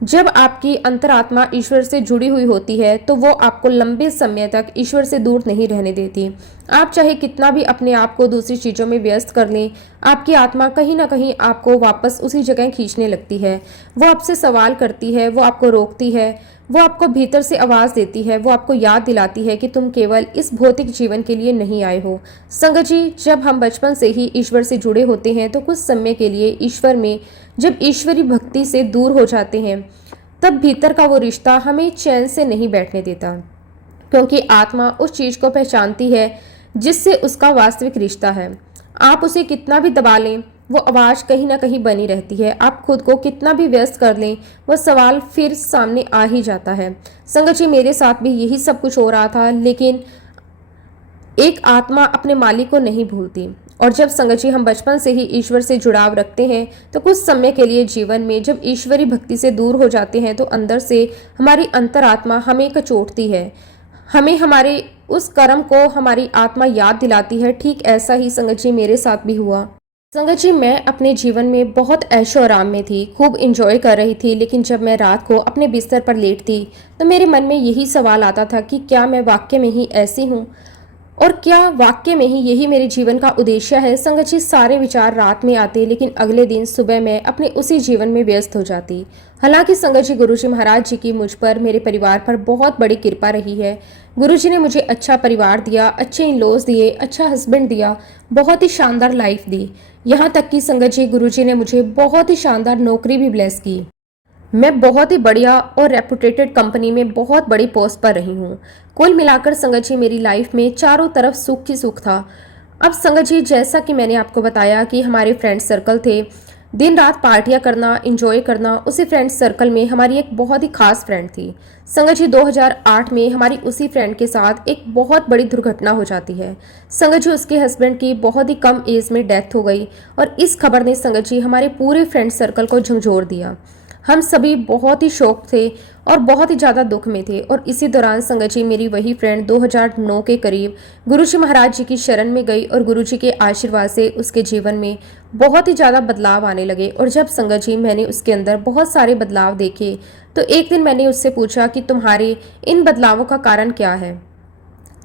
जब आपकी अंतरात्मा ईश्वर से जुड़ी हुई होती है तो वो आपको लंबे समय तक ईश्वर से दूर नहीं रहने देती। आप चाहे कितना भी अपने आप को दूसरी चीज़ों में व्यस्त कर लें, आपकी आत्मा कहीं ना कहीं आपको वापस उसी जगह खींचने लगती है। वो आपसे सवाल करती है, वो आपको रोकती है, वो आपको भीतर से आवाज़ देती है, वो आपको याद दिलाती है कि तुम केवल इस भौतिक जीवन के लिए नहीं आए हो। संगत जी, जब हम बचपन से ही ईश्वर से जुड़े होते हैं तो कुछ समय के लिए ईश्वर में जब ईश्वरी भक्ति से दूर हो जाते हैं, तब भीतर का वो रिश्ता हमें चैन से नहीं बैठने देता, क्योंकि आत्मा उस चीज़ को पहचानती है जिससे उसका वास्तविक रिश्ता है। आप उसे कितना भी दबा लें, वो आवाज़ कहीं ना कहीं बनी रहती है। आप खुद को कितना भी व्यस्त कर लें, वो सवाल फिर सामने आ ही जाता है। संगत जी, मेरे साथ भी यही सब कुछ हो रहा था, लेकिन एक आत्मा अपने मालिक को नहीं भूलती। और जब संगत जी हम बचपन से ही ईश्वर से जुड़ाव रखते हैं तो कुछ समय के लिए जीवन में जब ईश्वरी भक्ति से दूर हो जाते हैं तो अंदर से हमारी अंतरात्मा हमें कचोटती है, हमें हमारे उस कर्म को हमारी आत्मा याद दिलाती है। ठीक ऐसा ही संगत जी मेरे साथ भी हुआ। संगत जी, मैं अपने जीवन में बहुत ऐशो आराम में थी, खूब इंजॉय कर रही थी, लेकिन जब मैं रात को अपने बिस्तर पर लेटती तो मेरे मन में यही सवाल आता था कि क्या मैं वाकई में ही ऐसी हूँ, और क्या वाकई में ही यही मेरे जीवन का उद्देश्य है। संगत जी, सारे विचार रात में आते, लेकिन अगले दिन सुबह मैं अपने उसी जीवन में व्यस्त हो जाती। हालांकि संगत जी, गुरुजी महाराज जी की मुझ पर, मेरे परिवार पर बहुत बड़ी कृपा रही है। गुरुजी ने मुझे अच्छा परिवार दिया, अच्छे इन लॉज दिए, अच्छा हस्बैंड दिया, बहुत ही शानदार लाइफ दी। यहाँ तक कि संगत जी, गुरुजी ने मुझे बहुत ही शानदार नौकरी भी ब्लेस की। मैं बहुत ही बढ़िया और रेपुटेटेड कंपनी में बहुत बड़ी पोस्ट पर रही हूँ। कुल मिलाकर संगत जी, मेरी लाइफ में चारों तरफ सुख ही सुख था। अब संगत जी, जैसा कि मैंने आपको बताया कि हमारे फ्रेंड सर्कल थे, दिन रात पार्टियां करना, इंजॉय करना, उसी फ्रेंड सर्कल में हमारी एक बहुत ही खास फ्रेंड थी। संगत जी, 2008 में हमारी उसी फ्रेंड के साथ एक बहुत बड़ी दुर्घटना हो जाती है। संगत जी, उसके हस्बैंड की बहुत ही कम एज में डेथ हो गई, और इस खबर ने संगत जी हमारे पूरे फ्रेंड सर्कल को झंझोर दिया। हम सभी बहुत ही शौक थे और बहुत ही ज़्यादा दुख में थे। और इसी दौरान संगत जी, मेरी वही फ्रेंड 2009 के करीब गुरुजी महाराज जी की शरण में गई, और गुरुजी के आशीर्वाद से उसके जीवन में बहुत ही ज़्यादा बदलाव आने लगे। और जब संगत जी मैंने उसके अंदर बहुत सारे बदलाव देखे, तो एक दिन मैंने उससे पूछा कि तुम्हारे इन बदलावों का कारण क्या है।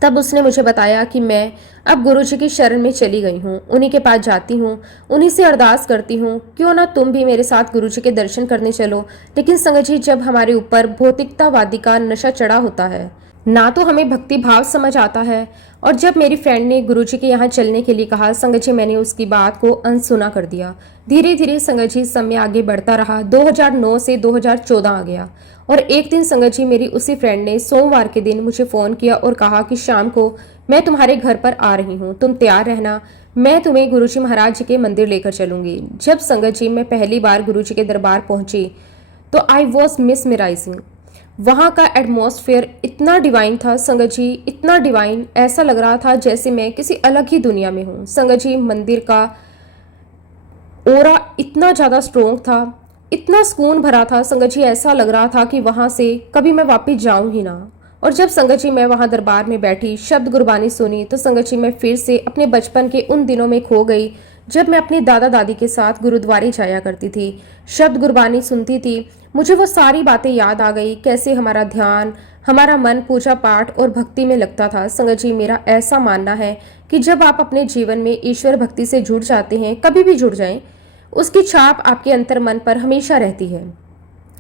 तब उसने मुझे बताया कि मैं अब गुरुजी की शरण में चली गई हूँ, उन्हीं के पास जाती हूँ, उन्हीं से अरदास करती हूँ, क्यों ना तुम भी मेरे साथ गुरुजी के दर्शन करने चलो। लेकिन संगत जी, जब हमारे ऊपर भौतिकतावादी का नशा चढ़ा होता है, ना तो हमें भक्ति भाव समझ आता है। और जब मेरी फ्रेंड ने गुरुजी के यहाँ चलने के लिए कहा, संगत जी मैंने उसकी बात को अनसुना कर दिया। धीरे धीरे संगत जी समय आगे बढ़ता रहा। 2009 से 2014 आ गया, और एक दिन संगत जी मेरी उसी फ्रेंड ने सोमवार के दिन मुझे फ़ोन किया और कहा कि शाम को मैं तुम्हारे घर पर आ रही हूँ, तुम तैयार रहना, मैं तुम्हें गुरुजी महाराज जी के मंदिर लेकर चलूंगी। जब संगत जी मैं पहली बार गुरुजी के दरबार पहुंची तो आई वॉज मिसमराइजिंग। वहाँ का एटमॉस्फेयर इतना डिवाइन था संगत जी, इतना डिवाइन, ऐसा लग रहा था जैसे मैं किसी अलग ही दुनिया में हूँ। संगत जी, मंदिर का ओरा इतना ज़्यादा स्ट्रोंग था, इतना सुकून भरा था संगत जी, ऐसा लग रहा था कि वहाँ से कभी मैं वापस जाऊँ ही ना। और जब संगत जी मैं वहाँ दरबार में बैठी, शब्द गुरबानी सुनी, तो संगत जी मैं फिर से अपने बचपन के उन दिनों में खो गई जब मैं अपने दादा दादी के साथ गुरुद्वारे जाया करती थी, शब्द गुरबानी सुनती थी। मुझे वो सारी बातें याद आ गई, कैसे हमारा ध्यान, हमारा मन पूजा पाठ और भक्ति में लगता था। संगत जी, मेरा ऐसा मानना है कि जब आप अपने जीवन में ईश्वर भक्ति से जुड़ जाते हैं, कभी भी जुड़ जाएं, उसकी छाप आपके अंतर मन पर हमेशा रहती है।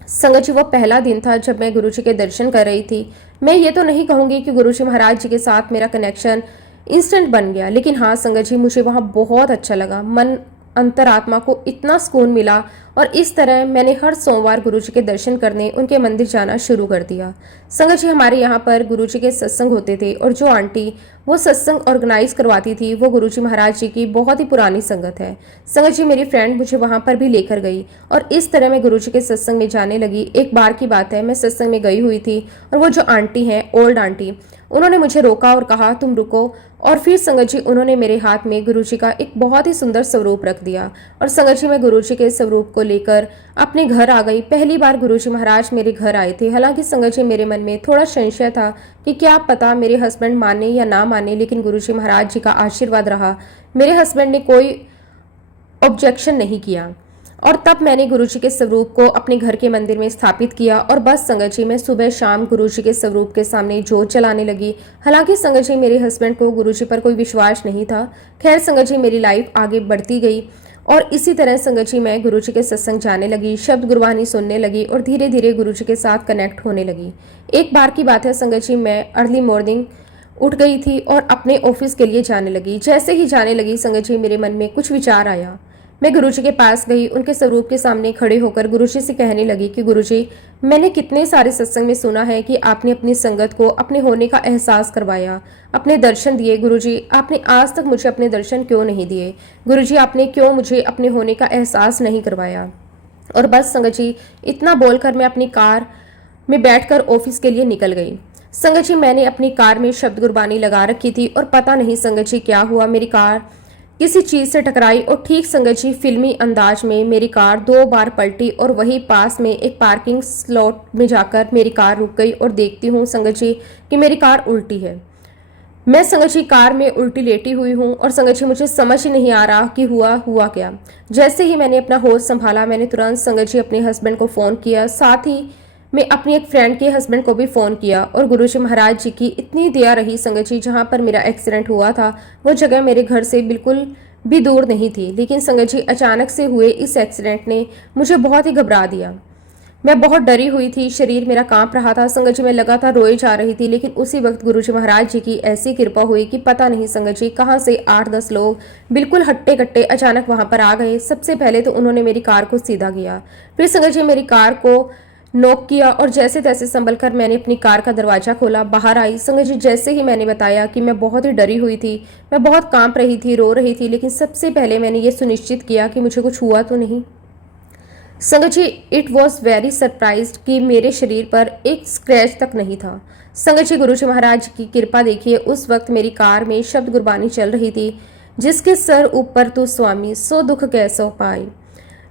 संगत जी, वो पहला दिन था जब मैं गुरुजी के दर्शन कर रही थी। मैं ये तो नहीं कहूँगी कि गुरुजी महाराज जी के साथ मेरा कनेक्शन इंस्टेंट बन गया, लेकिन हाँ संगत जी, मुझे वहाँ बहुत अच्छा लगा। मन अंतरात्मा को इतना सुकून मिला, और इस तरह मैंने हर सोमवार गुरुजी के दर्शन करने उनके मंदिर जाना शुरू कर दिया। संगत जी, हमारे यहाँ पर गुरुजी के सत्संग होते थे और जो आंटी वो सत्संग ऑर्गेनाइज करवाती थी वो गुरुजी महाराज जी की बहुत ही पुरानी संगत है। संगत जी, मेरी फ्रेंड मुझे वहाँ पर भी लेकर गई और इस तरह मैं गुरुजी के सत्संग में जाने लगी। एक बार की बात है, मैं सत्संग में गई हुई थी और वो जो आंटी हैं, ओल्ड आंटी, उन्होंने मुझे रोका और कहा तुम रुको। और फिर संगत जी उन्होंने मेरे हाथ में गुरुजी का एक बहुत ही सुंदर स्वरूप रख दिया और संगत जी मैं गुरुजी के स्वरूप को लेकर अपने घर आ गई। पहली बार गुरुजी महाराज मेरे घर आए थे। हालांकि संगत जी मेरे मन में थोड़ा संशय था कि क्या पता मेरे हस्बैंड माने या ना माने, लेकिन गुरुजी महाराज जी का आशीर्वाद रहा। मेरे हस्बैंड ने कोई ऑब्जेक्शन नहीं किया और तब मैंने गुरुजी के स्वरूप को अपने घर के मंदिर में स्थापित किया और बस संगत जी मैं सुबह शाम गुरुजी के स्वरूप के सामने जोत जलाने लगी। हालांकि संगत जी मेरे हस्बैंड को गुरुजी पर कोई विश्वास नहीं था। खैर संगत जी मेरी लाइफ आगे बढ़ती गई और इसी तरह संगत जी मैं गुरुजी के सत्संग जाने लगी, शब्द गुरबानी सुनने लगी और धीरे धीरे गुरुजी के साथ कनेक्ट होने लगी। एक बार की बात है संगत जी, मैं अर्ली मॉर्निंग उठ गई थी और अपने ऑफिस के लिए जाने लगी। जैसे ही जाने लगी संगत जी मेरे मन में कुछ विचार आया। मैं गुरुजी के पास गई, उनके स्वरूप के सामने खड़े होकर गुरुजी से कहने लगी कि गुरुजी, मैंने कितने सारे सत्संग में सुना है कि आपने अपनी संगत को अपने होने का एहसास करवाया, अपने दर्शन दिए। गुरुजी, आपने आज तक मुझे अपने दर्शन क्यों नहीं दिए? गुरुजी, आपने क्यों मुझे अपने होने का एहसास नहीं करवाया? और बस संगत जी इतना बोलकर मैं अपनी कार में बैठकर ऑफिस के लिए निकल गई। संगत जी मैंने अपनी कार में शब्द गुरबानी लगा रखी थी और पता नहीं संगत जी क्या हुआ, मेरी कार किसी चीज से टकराई और ठीक संगत जी फिल्मी अंदाज में मेरी कार 2 बार पलटी और वही पास में एक पार्किंग स्लॉट में जाकर मेरी कार रुक गई और देखती हूँ संगत जी कि मेरी कार उल्टी है। मैं संगत जी कार में उल्टी लेटी हुई हूँ और संगत जी मुझे समझ ही नहीं आ रहा कि हुआ क्या। जैसे ही मैंने अपना होश संभाला मैंने तुरंत संगत जी अपने हस्बैंड को फ़ोन किया, साथ ही मैं अपनी एक फ्रेंड के हस्बैंड को भी फ़ोन किया और गुरुजी महाराज जी की इतनी दया रही संगत जी, जहाँ पर मेरा एक्सीडेंट हुआ था वो जगह मेरे घर से बिल्कुल भी दूर नहीं थी। लेकिन संगत जी अचानक से हुए इस एक्सीडेंट ने मुझे बहुत ही घबरा दिया। मैं बहुत डरी हुई थी, शरीर मेरा कांप रहा था। संगत जी मैं लगातार रोए जा रही थी, लेकिन उसी वक्त गुरुजी महाराज जी की ऐसी कृपा हुई कि पता नहीं संगत जी कहाँ से 8-10 लोग बिल्कुल हट्टे कट्टे अचानक वहां पर आ गए। सबसे पहले तो उन्होंने मेरी कार को सीधा किया, फिर संगत जी मेरी कार को नॉक किया और जैसे तैसे संभल कर मैंने अपनी कार का दरवाजा खोला, बाहर आई। संगत जी जैसे ही मैंने बताया कि मैं बहुत ही डरी हुई थी, मैं बहुत कांप रही थी, रो रही थी, लेकिन सबसे पहले मैंने ये सुनिश्चित किया कि मुझे कुछ हुआ तो नहीं। संगत जी इट वॉज वेरी सरप्राइज्ड कि मेरे शरीर पर एक स्क्रैच तक नहीं था। संगत जी गुरुजी महाराज की कृपा देखिए, उस वक्त मेरी कार में शब्द गुरबानी चल रही थी, जिसके सर ऊपर तू स्वामी सो दुख कैसो पाए।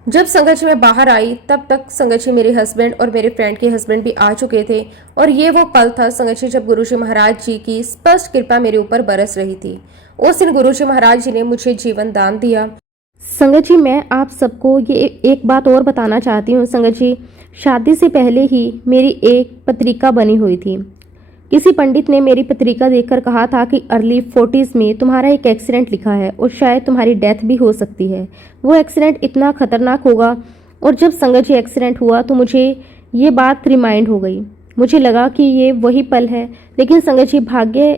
जब संगत जी मैं बाहर आई तब तक संगत जी मेरे हस्बैंड और मेरे फ्रेंड के हस्बैंड भी आ चुके थे और ये वो पल था संगत जी जब गुरुजी महाराज जी की स्पष्ट कृपा मेरे ऊपर बरस रही थी। उस दिन गुरुजी महाराज जी ने मुझे जीवन दान दिया। संगत जी मैं आप सबको ये एक बात और बताना चाहती हूँ। संगत जी शादी से पहले ही मेरी एक पत्रिका बनी हुई थी। किसी पंडित ने मेरी पत्रिका देखकर कहा था कि अर्ली 40s में तुम्हारा एक एक्सीडेंट लिखा है और शायद तुम्हारी डेथ भी हो सकती है। वो एक्सीडेंट इतना खतरनाक होगा। और जब संगत जी एक्सीडेंट हुआ तो मुझे ये बात रिमाइंड हो गई। मुझे लगा कि ये वही पल है, लेकिन संगत जी भाग्य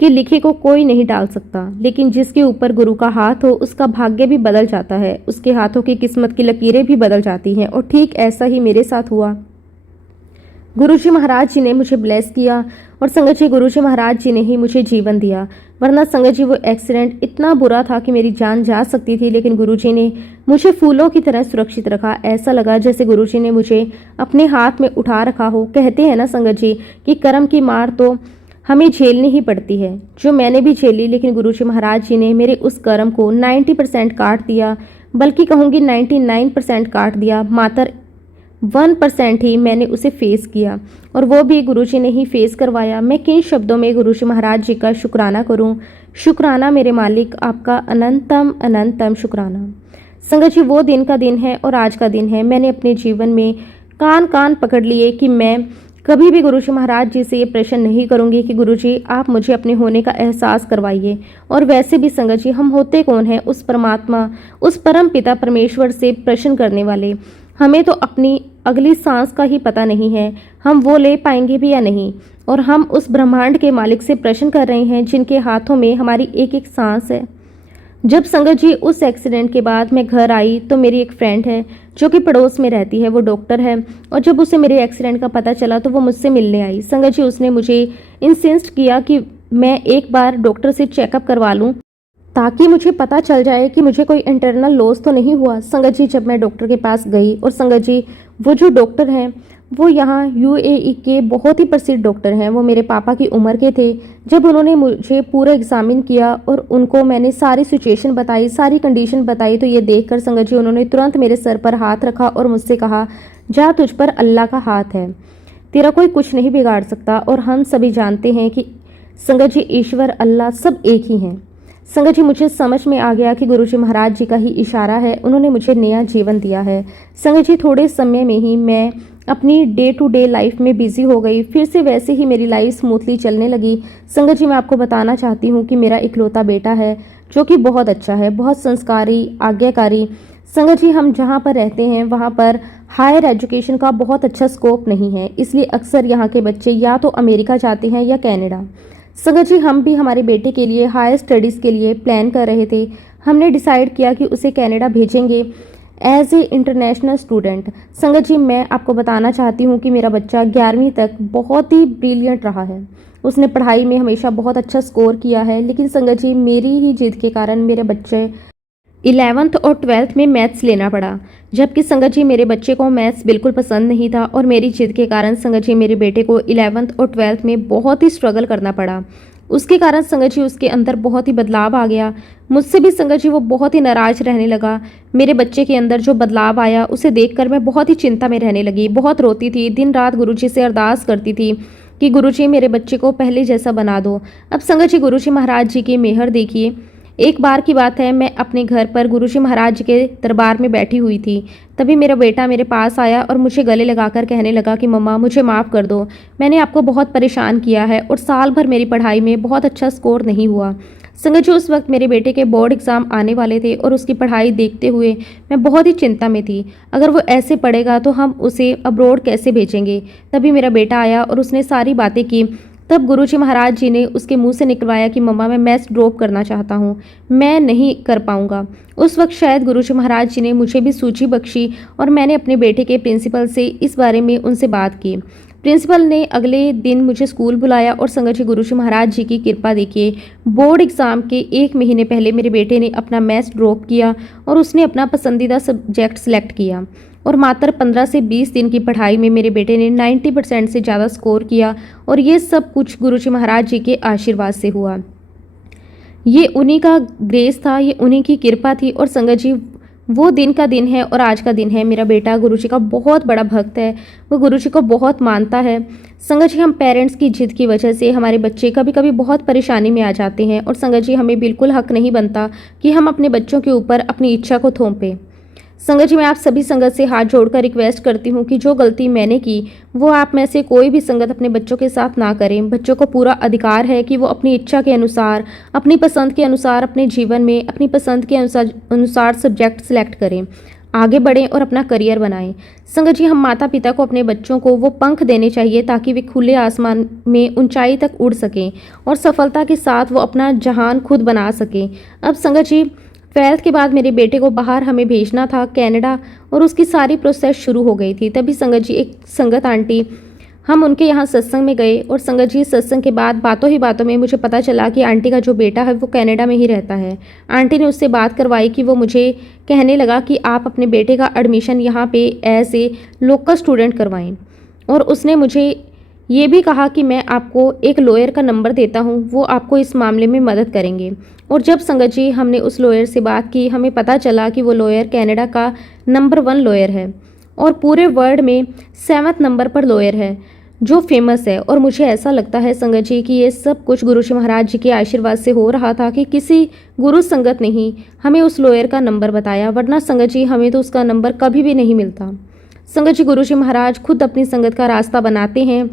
कि लिखे को कोई नहीं डाल सकता, लेकिन जिसके ऊपर गुरु का हाथ हो उसका भाग्य भी बदल जाता है, उसके हाथों की किस्मत की लकीरें भी बदल जाती हैं। और ठीक ऐसा ही मेरे साथ हुआ। गुरुजी महाराज जी ने मुझे ब्लेस किया और संगत जी गुरुजी महाराज जी ने ही मुझे जीवन दिया, वरना संगत जी वो एक्सीडेंट इतना बुरा था कि मेरी जान जा सकती थी, लेकिन गुरुजी ने मुझे फूलों की तरह सुरक्षित रखा। ऐसा लगा जैसे गुरुजी ने मुझे अपने हाथ में उठा रखा हो। कहते हैं ना संगत जी कि कर्म की मार तो हमें झेलनी ही पड़ती है, जो मैंने भी झेली, लेकिन गुरुजी महाराज जी ने मेरे उस कर्म को 90% काट दिया, बल्कि कहूँगी 99% काट दिया। मात्र 1% ही मैंने उसे फेस किया और वो भी गुरुजी ने ही फेस करवाया। मैं किन शब्दों में गुरुजी महाराज जी का शुक्राना करूं? शुक्राना मेरे मालिक, आपका अनंतम अनंतम शुक्राना। संगत जी वो दिन का दिन है और आज का दिन है। मैंने अपने जीवन में कान कान पकड़ लिए कि मैं कभी भी गुरुजी महाराज जी से ये प्रश्न नहीं करूंगी कि गुरुजी आप मुझे अपने होने का एहसास करवाइए। और वैसे भी संगत जी हम होते कौन हैं? उस परमात्मा, उस परम पिता परमेश्वर से प्रश्न करने वाले। हमें तो अपनी अगली सांस का ही पता नहीं है, हम वो ले पाएंगे भी या नहीं। और हम उस ब्रह्मांड के मालिक से प्रश्न कर रहे हैं जिनके हाथों में हमारी एक एक सांस है। जब संगत जी उस एक्सीडेंट के बाद मैं घर आई तो मेरी एक फ्रेंड है जो कि पड़ोस में रहती है, वो डॉक्टर है, और जब उसे मेरे एक्सीडेंट का पता चला तो वो मुझसे मिलने आई। संगत जी उसने मुझे इंसिस्ट किया कि मैं एक बार डॉक्टर से चेकअप करवा लूं ताकि मुझे पता चल जाए कि मुझे कोई इंटरनल लॉस तो नहीं हुआ। संगत जी जब मैं डॉक्टर के पास गई, और संगत जी वो जो डॉक्टर हैं वो यहाँ यूएई के बहुत ही प्रसिद्ध डॉक्टर हैं, वो मेरे पापा की उम्र के थे। जब उन्होंने मुझे पूरा एग्जामिन किया और उनको मैंने सारी सिचुएशन बताई, सारी कंडीशन बताई, तो ये देखकर संगत जी उन्होंने तुरंत मेरे सर पर हाथ रखा और मुझसे कहा, जा तुझ पर अल्लाह का हाथ है, तेरा कोई कुछ नहीं बिगाड़ सकता। और हम सभी जानते हैं कि संगत जी ईश्वर अल्लाह सब एक ही हैं। संगत जी मुझे समझ में आ गया कि गुरुजी महाराज जी का ही इशारा है, उन्होंने मुझे नया जीवन दिया है। संगत जी थोड़े समय में ही मैं अपनी डे टू डे लाइफ में बिजी हो गई, फिर से वैसे ही मेरी लाइफ स्मूथली चलने लगी। संगत जी मैं आपको बताना चाहती हूँ कि मेरा इकलौता बेटा है जो कि बहुत अच्छा है, बहुत संस्कारी, आज्ञाकारी। संगत जी हम जहाँ पर रहते हैं वहाँ पर हायर एजुकेशन का बहुत अच्छा स्कोप नहीं है, इसलिए अक्सर यहाँ के बच्चे या तो अमेरिका जाते हैं या कनाडा। संगत जी हम भी हमारे बेटे के लिए हायर स्टडीज़ के लिए प्लान कर रहे थे। हमने डिसाइड किया कि उसे कनाडा भेजेंगे एज ए इंटरनेशनल स्टूडेंट। संगत जी मैं आपको बताना चाहती हूँ कि मेरा बच्चा 11वीं तक बहुत ही ब्रिलियंट रहा है, उसने पढ़ाई में हमेशा बहुत अच्छा स्कोर किया है, लेकिन संगत जी मेरी ही जिद के कारण मेरे बच्चे 11th और 12th में मैथ्स लेना पड़ा, जबकि संगत जी मेरे बच्चे को मैथ्स बिल्कुल पसंद नहीं था, और मेरी जिद के कारण संगत जी मेरे बेटे को 11th और 12th में बहुत ही स्ट्रगल करना पड़ा। उसके कारण संगत जी उसके अंदर बहुत ही बदलाव आ गया। मुझसे भी संगत जी वो बहुत ही नाराज़ रहने लगा। मेरे बच्चे के अंदर जो बदलाव आया उसे देखकर मैं बहुत ही चिंता में रहने लगी, बहुत रोती थी, दिन रात गुरुजी से अरदास करती थी कि गुरुजी मेरे बच्चे को पहले जैसा बना दो। अब संगत जी गुरुजी महाराज जी की मेहर देखिए, एक बार की बात है, मैं अपने घर पर गुरुजी महाराज जी के दरबार में बैठी हुई थी, तभी मेरा बेटा मेरे पास आया और मुझे गले लगाकर कहने लगा कि मम्मा मुझे माफ़ कर दो, मैंने आपको बहुत परेशान किया है और साल भर मेरी पढ़ाई में बहुत अच्छा स्कोर नहीं हुआ। संगत जी उस वक्त मेरे बेटे के बोर्ड एग्ज़ाम आने वाले थे और उसकी पढ़ाई देखते हुए मैं बहुत ही चिंता में थी। अगर वो ऐसे पढ़ेगा तो हम उसे अब्रॉड कैसे भेजेंगे। तभी मेरा बेटा आया और उसने सारी बातें की। तब गुरुजी महाराज जी ने उसके मुंह से निकलवाया कि मम्मा मैं मैथ्स ड्रॉप करना चाहता हूँ, मैं नहीं कर पाऊँगा। उस वक्त शायद गुरुजी महाराज जी ने मुझे भी सूची बख्शी और मैंने अपने बेटे के प्रिंसिपल से इस बारे में उनसे बात की। प्रिंसिपल ने अगले दिन मुझे स्कूल बुलाया और संगत जी गुरुजी महाराज जी की कृपा देखिए, बोर्ड एग्ज़ाम के 1 महीने पहले मेरे बेटे ने अपना मैथ्स ड्रॉप किया और उसने अपना पसंदीदा सब्जेक्ट सेलेक्ट किया, और मात्र 15 से 20 दिन की पढ़ाई में मेरे बेटे ने 90% से ज़्यादा स्कोर किया। और ये सब कुछ गुरुजी महाराज जी के आशीर्वाद से हुआ। ये उन्हीं का ग्रेस था, ये उन्हीं की कृपा थी। और संगत जी वो दिन का दिन है और आज का दिन है। मेरा बेटा गुरुजी का बहुत बड़ा भक्त है, वो गुरुजी को बहुत मानता है। संगत जी हम पेरेंट्स की जिद की वजह से हमारे बच्चे कभी कभी बहुत परेशानी में आ जाते हैं, और संगत जी हमें बिल्कुल हक नहीं बनता कि हम अपने बच्चों के ऊपर अपनी इच्छा को थोपें। संगत जी मैं आप सभी संगत से हाथ जोड़कर रिक्वेस्ट करती हूँ कि जो गलती मैंने की वो आप में से कोई भी संगत अपने बच्चों के साथ ना करें। बच्चों को पूरा अधिकार है कि वो अपनी इच्छा के अनुसार, अपनी पसंद के अनुसार अपने जीवन में अपनी पसंद के अनुसार सब्जेक्ट सेलेक्ट करें, आगे बढ़ें और अपना करियर बनाएं। संगत जी हम माता पिता को अपने बच्चों को वो पंख देने चाहिए ताकि वे खुले आसमान में ऊंचाई तक उड़ सकें और सफलता के साथ वो अपना जहान खुद बना सकें। अब संगत जी 12th के बाद मेरे बेटे को बाहर हमें भेजना था कनाडा, और उसकी सारी प्रोसेस शुरू हो गई थी। तभी संगत जी एक संगत आंटी, हम उनके यहाँ सत्संग में गए, और संगत जी सत्संग के बाद बातों ही बातों में मुझे पता चला कि आंटी का जो बेटा है वो कनाडा में ही रहता है। आंटी ने उससे बात करवाई कि वो मुझे कहने लगा कि आप अपने बेटे का एडमिशन यहाँ पे एज ए लोकल स्टूडेंट करवाएं, और उसने मुझे ये भी कहा कि मैं आपको एक लॉयर का नंबर देता हूँ, वो आपको इस मामले में मदद करेंगे। और जब संगत जी हमने उस लॉयर से बात की, हमें पता चला कि वो लॉयर कनाडा का नंबर 1 लॉयर है और पूरे वर्ल्ड में 7th नंबर पर लॉयर है जो फेमस है। और मुझे ऐसा लगता है संगत जी कि ये सब कुछ गुरुजी महाराज जी के आशीर्वाद से हो रहा था कि किसी गुरु संगत ने ही हमें उस लॉयर का नंबर बताया, वरना संगत जी हमें तो उसका नंबर कभी भी नहीं मिलता। संगत जी गुरुजी महाराज खुद अपनी संगत का रास्ता बनाते हैं,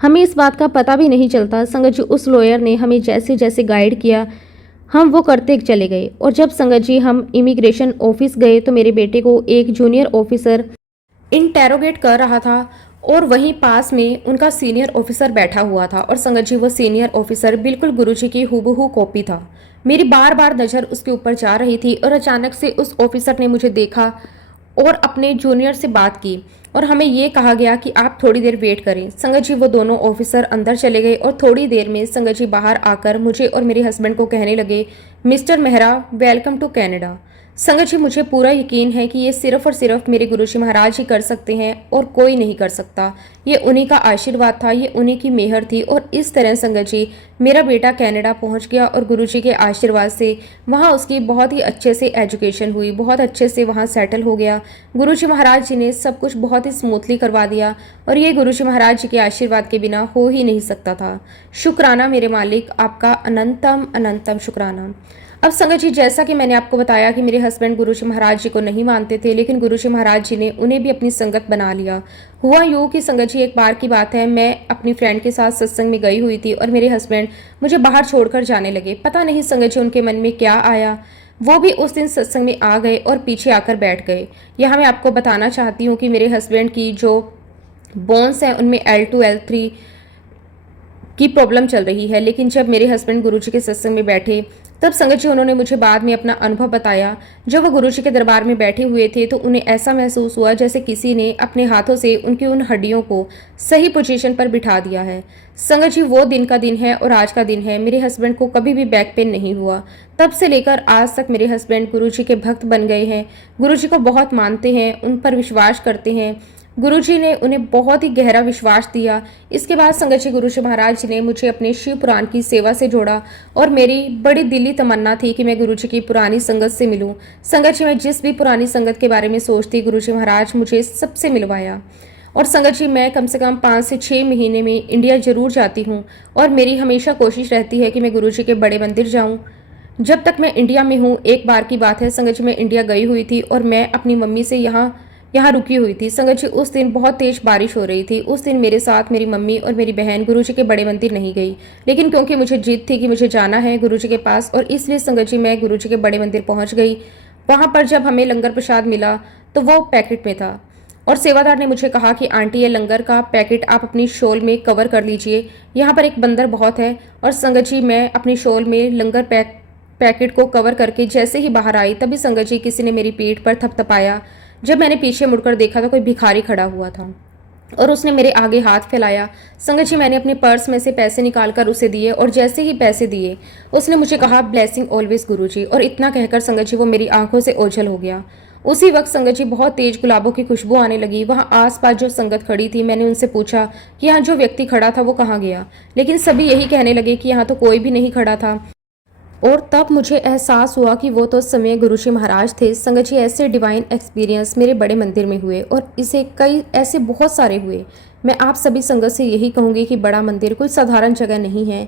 हमें इस बात का पता भी नहीं चलता। संगत जी उस लॉयर ने हमें जैसे जैसे गाइड किया हम वो करते चले गए। और जब संगत जी हम इमिग्रेशन ऑफिस गए तो मेरे बेटे को एक जूनियर ऑफिसर इंटेरोगेट कर रहा था, और वहीं पास में उनका सीनियर ऑफिसर बैठा हुआ था और संगत जी वो सीनियर ऑफिसर बिल्कुल गुरुजी की हूबहू कॉपी था। मेरी बार बार नज़र उसके ऊपर जा रही थी और अचानक से उस ऑफिसर ने मुझे देखा और अपने जूनियर से बात की और हमें ये कहा गया कि आप थोड़ी देर वेट करें। संगत जी वो दोनों ऑफिसर अंदर चले गए और थोड़ी देर में संगत जी बाहर आकर मुझे और मेरे हस्बैंड को कहने लगे, mister Mehra, welcome to Canada. Sangat ji मुझे पूरा यकीन है कि ये सिर्फ और सिर्फ मेरे गुरुजी महाराज ही कर सकते हैं और कोई नहीं कर सकता। ये उन्हीं का आशीर्वाद था, ये उन्हीं की मेहर थी और इस तरह संगत जी मेरा बेटा कनाडा पहुंच गया और गुरुजी के आशीर्वाद से वहाँ उसकी बहुत ही अच्छे से एजुकेशन हुई, बहुत अच्छे से वहाँ सेटल हो गया। गुरुजी महाराज जी ने सब कुछ बहुत ही स्मूथली करवा दिया और ये गुरुजी महाराज जी के आशीर्वाद के बिना हो ही नहीं सकता था। शुक्राना मेरे मालिक, आपका अनंतम अनंतम शुक्राना। अब संगत जी जैसा कि मैंने आपको बताया कि मेरे हस्बैंड गुरुजी महाराज जी को नहीं मानते थे, लेकिन गुरुजी महाराज जी ने उन्हें भी अपनी संगत बना लिया। हुआ यूँ कि संगत जी एक बार की बात है, मैं अपनी फ्रेंड के साथ सत्संग में गई हुई थी और मेरे हस्बैंड मुझे बाहर छोड़कर जाने लगे। पता नहीं संगत जी उनके मन में क्या आया, वो भी उस दिन सत्संग में आ गए और पीछे आकर बैठ गए। यहाँ मैं आपको बताना चाहती हूँ कि मेरे हस्बैंड की जो बोन्स हैं उनमें L2 L3 की प्रॉब्लम चल रही है, लेकिन जब मेरे हस्बैंड गुरुजी के सत्संग में बैठे तब संगत जी उन्होंने मुझे बाद में अपना अनुभव बताया। जब वो गुरुजी के दरबार में बैठे हुए थे तो उन्हें ऐसा महसूस हुआ जैसे किसी ने अपने हाथों से उनकी उन हड्डियों को सही पोजीशन पर बिठा दिया है। संगत जी वो दिन का दिन है और आज का दिन है। मेरे हस्बैंड को कभी भी बैक पेन नहीं हुआ। तब से लेकर आज तक मेरे हस्बैंड गुरुजी के भक्त बन गए हैं, गुरुजी को बहुत मानते हैं, उन पर विश्वास करते हैं। गुरुजी ने उन्हें बहुत ही गहरा विश्वास दिया। इसके बाद संगत जी गुरुजी महाराज जी ने मुझे अपने शिव पुराण की सेवा से जोड़ा और मेरी बड़ी दिली तमन्ना थी कि मैं गुरुजी की पुरानी संगत से मिलूं। संगत जी मैं जिस भी पुरानी संगत के बारे में सोचती गुरुजी महाराज मुझे सबसे मिलवाया। और संगत जी मैं कम से कम 5 से 6 महीने में इंडिया जरूर जाती हूँ और मेरी हमेशा कोशिश रहती है कि मैं गुरुजी के बड़े मंदिर जाऊँ। जब तक मैं इंडिया में हूँ, एक बार की बात है संगत जी मैं इंडिया गई हुई थी और मैं अपनी मम्मी से यहाँ रुकी हुई थी। संगत जी उस दिन बहुत तेज बारिश हो रही थी। उस दिन मेरे साथ मेरी मम्मी और मेरी बहन गुरुजी के बड़े मंदिर नहीं गई, लेकिन क्योंकि मुझे जिद थी कि मुझे जाना है गुरुजी के पास और इसलिए संगत जी मैं गुरुजी के बड़े मंदिर पहुंच गई। वहां पर जब हमें लंगर प्रसाद मिला तो वो पैकेट में था और सेवादार ने मुझे कहा कि आंटी ये लंगर का पैकेट आप अपनी शॉल में कवर कर लीजिए, यहाँ पर एक बंदर बहुत है। और संगत जी मैं अपनी शॉल में लंगर पैकेट को कवर करके जैसे ही बाहर आई तभी संगत जी किसी ने मेरी पीठ पर थपथपाया। जब मैंने पीछे मुड़कर देखा तो कोई भिखारी खड़ा हुआ था और उसने मेरे आगे हाथ फैलाया। संगत जी मैंने अपने पर्स में से पैसे निकालकर उसे दिए और जैसे ही पैसे दिए उसने मुझे कहा ब्लेसिंग ऑलवेज गुरुजी, और इतना कहकर संगत जी वो मेरी आंखों से ओझल हो गया। उसी वक्त संगत जी बहुत तेज गुलाबों की खुशबू आने लगी। वहाँ आसपास जो संगत खड़ी थी मैंने उनसे पूछा कि यहाँ जो व्यक्ति खड़ा था वो कहाँ गया, लेकिन सभी यही कहने लगे कि यहाँ तो कोई भी नहीं खड़ा था। और तब मुझे एहसास हुआ कि वो तो समय गुरुजी महाराज थे। संगत जी ऐसे डिवाइन एक्सपीरियंस मेरे बड़े मंदिर में हुए और इसे कई ऐसे बहुत सारे हुए। मैं आप सभी संगत से यही कहूँगी कि बड़ा मंदिर कोई साधारण जगह नहीं है।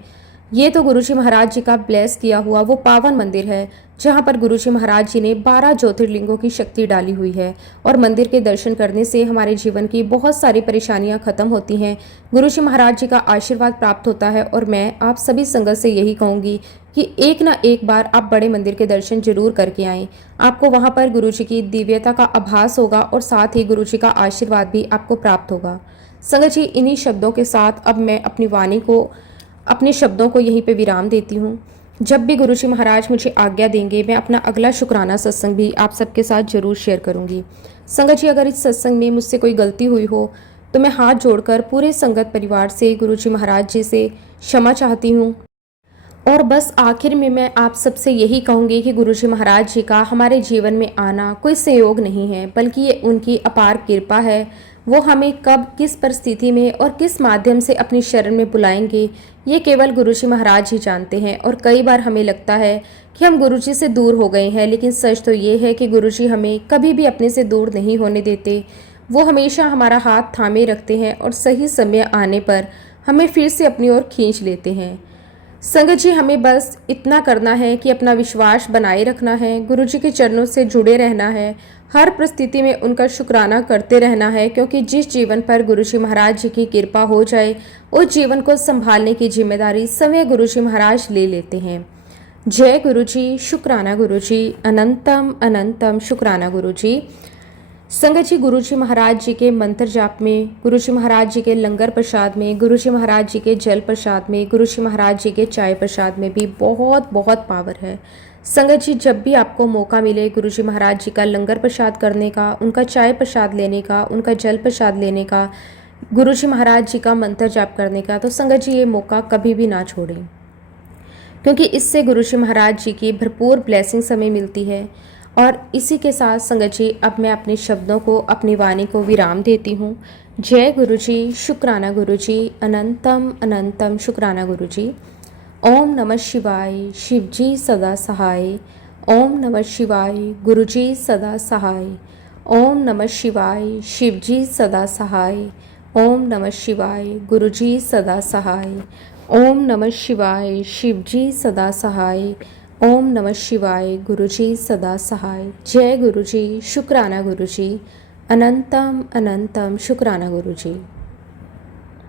ये तो गुरुजी महाराज जी का ब्लेस किया हुआ वो पावन मंदिर है जहाँ पर गुरुजी महाराज जी ने 12 ज्योतिर्लिंगों की शक्ति डाली हुई है और मंदिर के दर्शन करने से हमारे जीवन की बहुत सारी परेशानियाँ खत्म होती हैं, गुरुजी महाराज जी का आशीर्वाद प्राप्त होता है। और मैं आप सभी संगत से यही कहूँगी कि एक ना एक बार आप बड़े मंदिर के दर्शन जरूर करके आएँ। आपको वहाँ पर गुरुजी की दिव्यता का आभास होगा और साथ ही गुरुजी का आशीर्वाद भी आपको प्राप्त होगा। संगत जी इन्हीं शब्दों के साथ अब मैं अपने शब्दों को यहीं पे विराम देती हूँ। जब भी गुरुजी महाराज मुझे आज्ञा देंगे मैं अपना अगला शुक्राना सत्संग भी आप सबके साथ जरूर शेयर करूँगी। संगत जी अगर इस सत्संग में मुझसे कोई गलती हुई हो तो मैं हाथ जोड़कर पूरे संगत परिवार से गुरुजी महाराज जी से क्षमा चाहती हूँ। और बस आखिर में मैं आप सबसे यही कहूँगी कि गुरुजी महाराज जी का हमारे जीवन में आना कोई संयोग नहीं है, बल्कि ये उनकी अपार कृपा है। वो हमें कब किस परिस्थिति में और किस माध्यम से अपनी शरण में बुलाएंगे ये केवल गुरुजी महाराज ही जानते हैं। और कई बार हमें लगता है कि हम गुरुजी से दूर हो गए हैं, लेकिन सच तो ये है कि गुरुजी हमें कभी भी अपने से दूर नहीं होने देते। वो हमेशा हमारा हाथ थामे रखते हैं और सही समय आने पर हमें फिर से अपनी ओर खींच लेते हैं। संगत जी हमें बस इतना करना है कि अपना विश्वास बनाए रखना है, गुरुजी के चरणों से जुड़े रहना है, हर परिस्थिति में उनका शुक्राना करते रहना है, क्योंकि जिस जीवन पर गुरुजी महाराज जी की कृपा हो जाए उस जीवन को संभालने की जिम्मेदारी स्वयं गुरुजी महाराज ले लेते हैं। जय गुरुजी, शुक्राना गुरुजी, अनंतम अनंतम शुक्राना गुरुजी। संगत जी, गुरु जी महाराज जी के मंत्र जाप में, गुरु जी महाराज जी के लंगर प्रसाद में, गुरु जी महाराज जी के जल प्रसाद में, गुरु जी महाराज जी के चाय प्रसाद में भी बहुत बहुत पावर है। संगत जी, जब भी आपको मौका मिले गुरु जी महाराज जी का लंगर प्रसाद करने का, उनका चाय प्रसाद लेने का, उनका जल प्रसाद लेने का, गुरु जी महाराज जी का मंत्र जाप करने का, तो संगत जी ये मौका कभी भी ना छोड़ें, क्योंकि इससे गुरु जी महाराज जी की भरपूर ब्लेसिंग्स हमें मिलती है। और इसी के साथ संगत जी, अब मैं अपने शब्दों को, अपनी वाणी को विराम देती हूँ। जय गुरु जी, शुक्राना गुरु जी, अनंतम अनंतम शुक्राना गुरु जी। ओम नमः शिवाय, शिव जी सदा सहाय। ओम नमः शिवाय, गुरु जी सदा सहाय। ओम नमः शिवाय, शिव जी सदा सहाय। ओम नमः शिवाय, गुरु जी सदा सहाय। ओम नमः शिवाय, शिव जी सदा सहाय। ओम नमः शिवाय, गुरु जी सदा सहाय। जय गुरु जी, शुक्राना गुरु जी, अनंतम अनंतम शुक्राना गुरु जी।